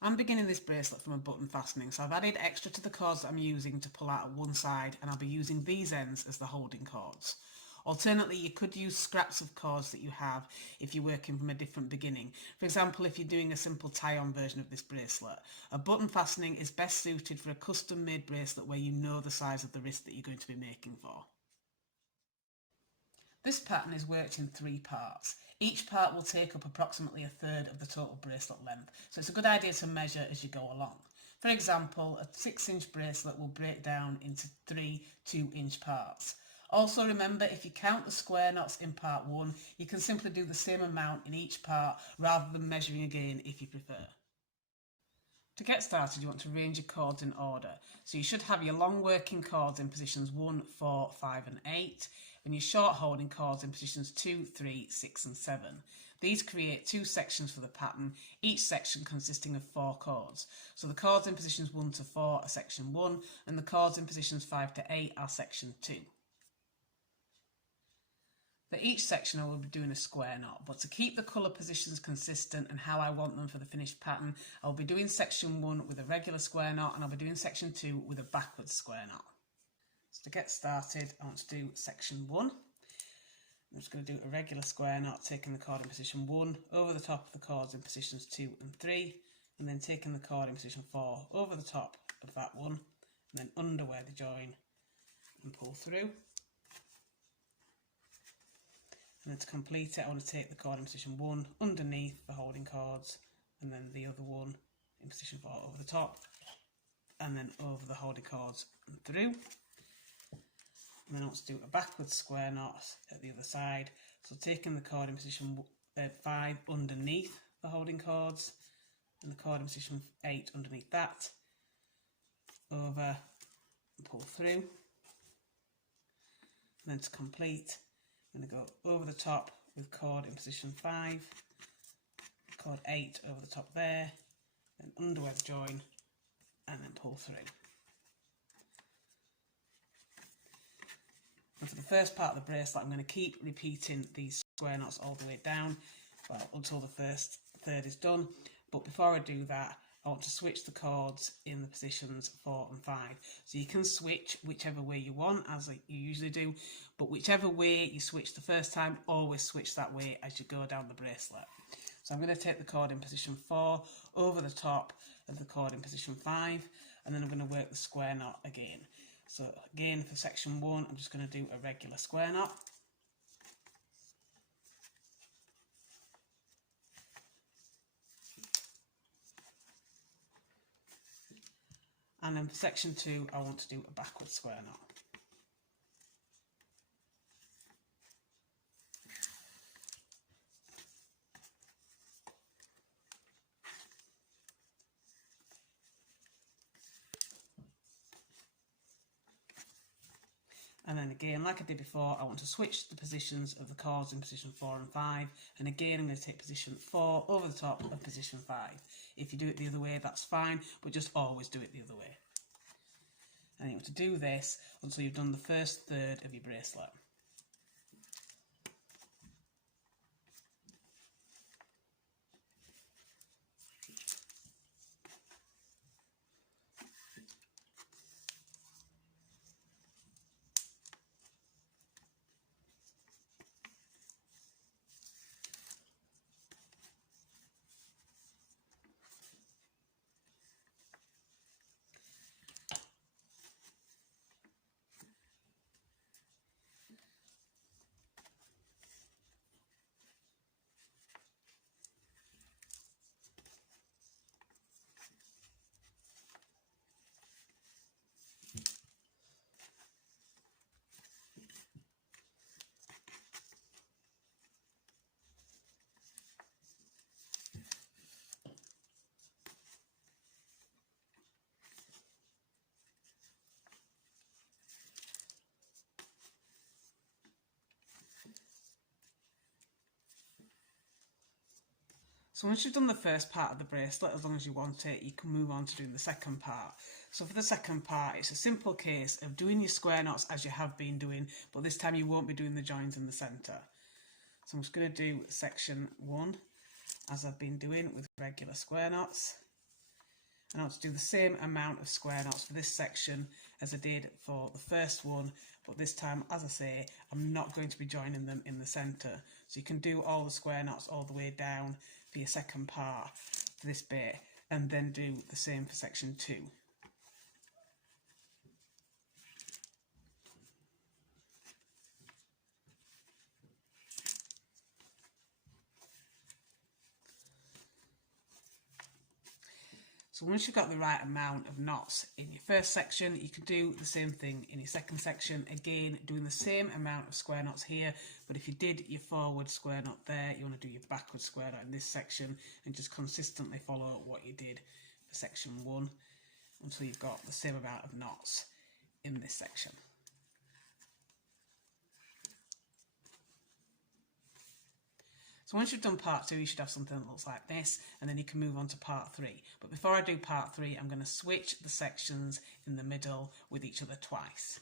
I'm beginning this bracelet from a button fastening, so I've added extra to the cords that I'm using to pull out at one side, and I'll be using these ends as the holding cords. Alternately, you could use scraps of cords that you have if you're working from a different beginning. For example, if you're doing a simple tie-on version of this bracelet. A button fastening is best suited for a custom-made bracelet where you know the size of the wrist that you're going to be making for. This pattern is worked in 3 parts. Each part will take up approximately a third of the total bracelet length, so it's a good idea to measure as you go along. For example, a 6-inch bracelet will break down into 3 2-inch parts. Also remember, if you count the square knots in part 1, you can simply do the same amount in each part rather than measuring again if you prefer. To get started, you want to arrange your cords in order. So you should have your long working cords in positions 1, 4, 5 and 8, and your short holding cords in positions 2, 3, 6 and 7. These create 2 sections for the pattern, each section consisting of 4 cords. So the cords in positions 1 to 4 are section 1, and the cords in positions 5 to 8 are section 2. For each section I will be doing a square knot, but to keep the colour positions consistent and how I want them for the finished pattern, I'll be doing section 1 with a regular square knot, and I'll be doing section 2 with a backwards square knot. So to get started, I want to do section 1. I'm just going to do a regular square knot, taking the cord in position 1 over the top of the cords in positions 2 and 3, and then taking the cord in position 4 over the top of that one, and then under where they join and pull through. And then to complete it, I want to take the cord in position 1 underneath the holding cords, and then the other one in position 4 over the top, and then over the holding cords and through. And then I want to do a backwards square knot at the other side. So taking the cord in position 5 underneath the holding cords, and the cord in position 8 underneath that, over and pull through. And then to complete, I'm going to go over the top with cord in position 5, cord 8 over the top there, then under where the join, and then pull through. And for the first part of the bracelet, I'm going to keep repeating these square knots all the way down, well, until the first third is done. But before I do that, I want to switch the cords in the positions 4 and 5. So you can switch whichever way you want, as you usually do, but whichever way you switch the first time, always switch that way as you go down the bracelet. So I'm going to take the cord in position 4 over the top of the cord in position 5, and then I'm going to work the square knot again. So again, for section 1, I'm just going to do a regular square knot. And then for section 2, I want to do a backward square knot. And then again, like I did before, I want to switch the positions of the cords in position 4 and 5. And again, I'm going to take position 4 over the top of position 5. If you do it the other way, that's fine, but just always do it the other way. And you want to do this until you've done the first third of your bracelet. So once you've done the first part of the bracelet, as long as you want it, you can move on to doing the second part. So for the second part, it's a simple case of doing your square knots as you have been doing, but this time you won't be doing the joins in the centre. So I'm just going to do section 1 as I've been doing with regular square knots. And I want to do the same amount of square knots for this section as I did for the first one, but this time, as I say, I'm not going to be joining them in the centre. So you can do all the square knots all the way down for your second part for this bit, and then do the same for section 2. So once you've got the right amount of knots in your first section, you can do the same thing in your second section. Again, doing the same amount of square knots here, but if you did your forward square knot there, you want to do your backward square knot in this section, and just consistently follow what you did for section 1 until you've got the same amount of knots in this section. So once you've done part 2, you should have something that looks like this, and then you can move on to part 3. But before I do part 3, I'm going to switch the sections in the middle with each other twice.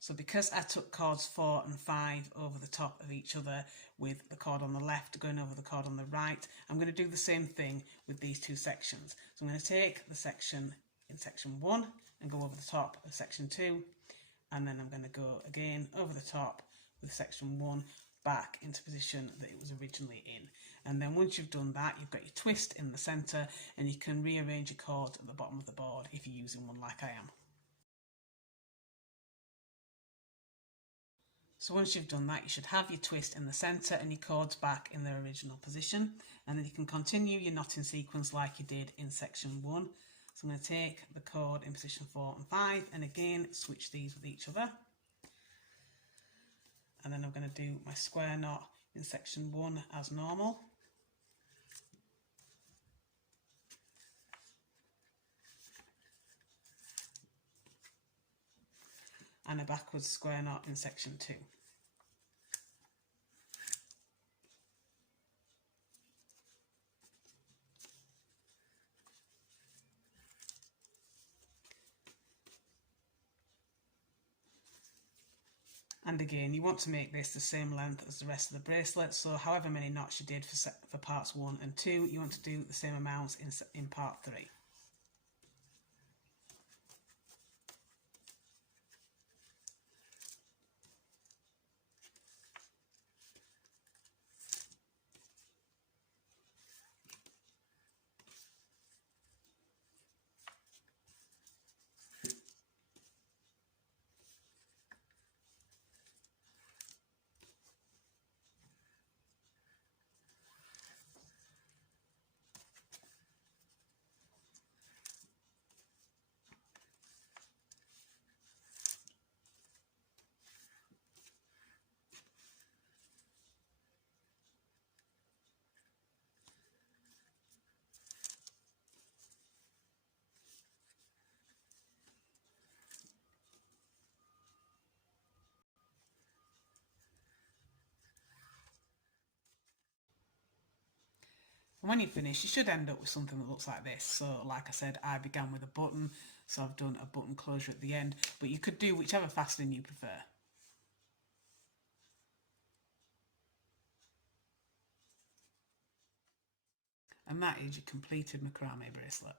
So because I took cords 4 and 5 over the top of each other with the cord on the left going over the cord on the right, I'm going to do the same thing with these 2 sections. So I'm going to take the section in section 1 and go over the top of section 2, and then I'm going to go again over the top with section 1 back into position that it was originally in. And then once you've done that, you've got your twist in the centre, and you can rearrange your cord at the bottom of the board if you're using one like I am. So once you've done that, you should have your twist in the centre and your cords back in their original position, and then you can continue your knotting sequence like you did in section 1. So I'm going to take the cord in position 4 and 5 and again switch these with each other. And then I'm going to do my square knot in section 1 as normal. And a backwards square knot in section 2. And again, you want to make this the same length as the rest of the bracelet, so however many knots you did for parts 1 and 2, you want to do the same amounts in part 3. And when you finish, you should end up with something that looks like this. So like I said, I began with a button, so I've done a button closure at the end, but you could do whichever fastening you prefer. And that is your completed macrame bracelet.